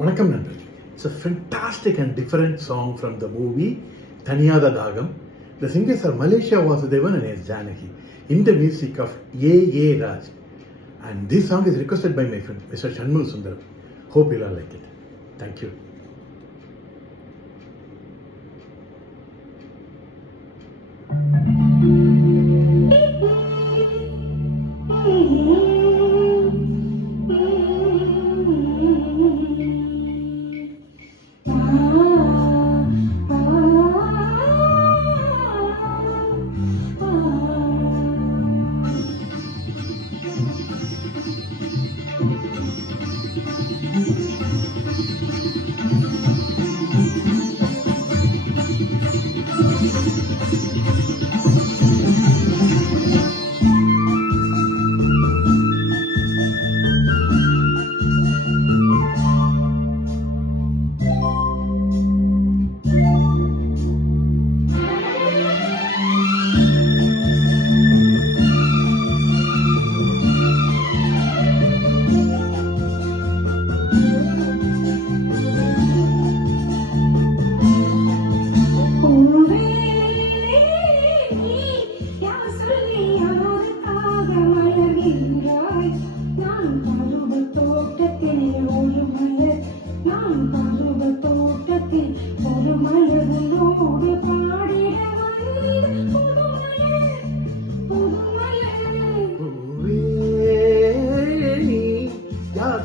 வணக்கம் நண்பர்களே. It's a fantastic and different song from the movie Thaniyada Dagam. The singers are Malaysia Vasudevan and S. Janaki in the music of A. Raj. And this song is requested by my friend Mr. Shanmugh Sundaram. Hope you all like it. Thank you.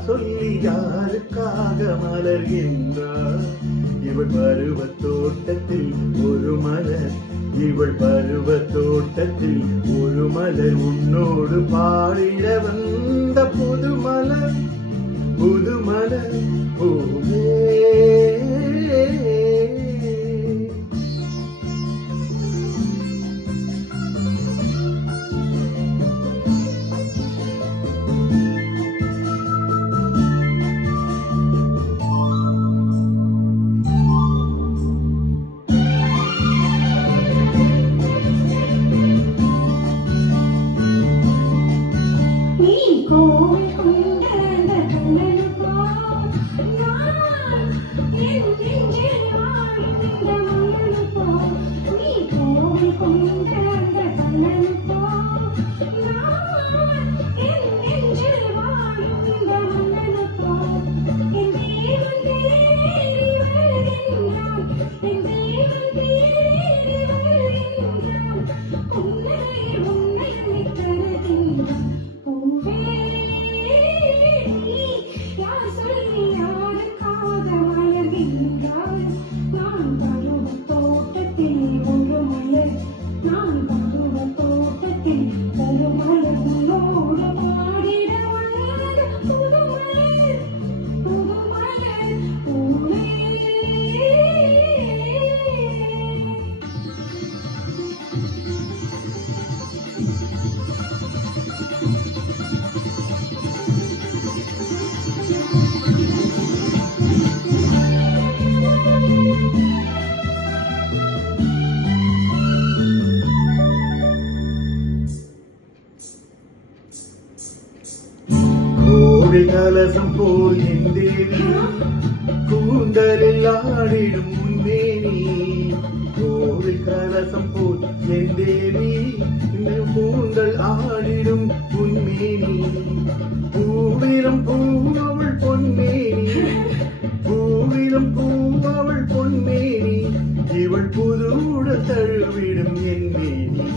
சொல்லி யாருக்காக மலர்கின்றார் இவள் பருவ தோட்டத்தில் ஒரு மலர், இவள் பருவ தோட்டத்தில் ஒரு மலர் உன்னோடு பாடிட வந்த புது மலர், புது மலர் பூவே. கலசம் போல் என் தேவி கூந்தலில் ஆடிடும் முன்னேனி, கோவில் கலசம் போல் என் தேவி கூந்தல் ஆடிடும் பொன்மேனி, பூவிலும் பூவள் பொன்மேனி, பூவிலும் பூவள் பொன்மேனி, இவள் புதுட தழுவிடும் என் மேனி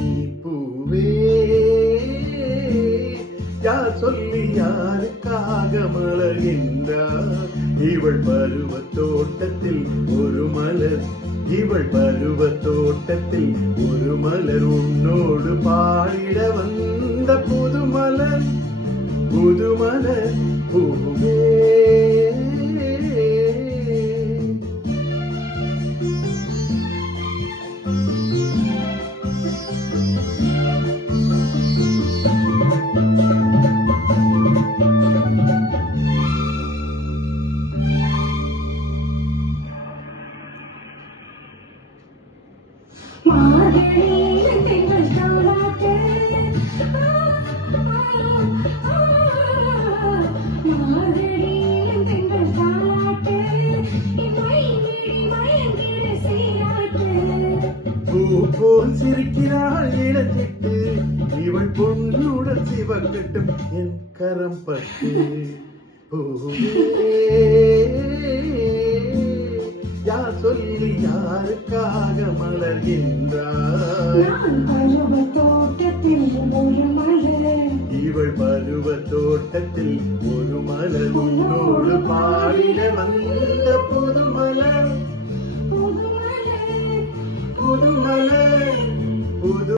பூவே. யார் சொல்லி யாருக்காக மலர்கின்றார் இவள் பருவ தோட்டத்தில் ஒரு மலர், இவள் பருவ தோட்டத்தில் ஒரு மலர் உன்னோடு பாடிட வந்த புது மலர், புது மலர் பூவே. மார்கழியில் திங்கள் தாலாட்டு சிரிக்கிறாள் இளச்சிட்டு இவள் பொண்ணுடன் சிவக்கட்டும் என் கரம் பட்டு யார் சொல்லி யாருக்காக மலர்கின்றாய் இவள் பருவ தோட்டத்தில் ஒரு மலர் உன்னோடு பாடிட வந்த புது மலர் புது மலர் புது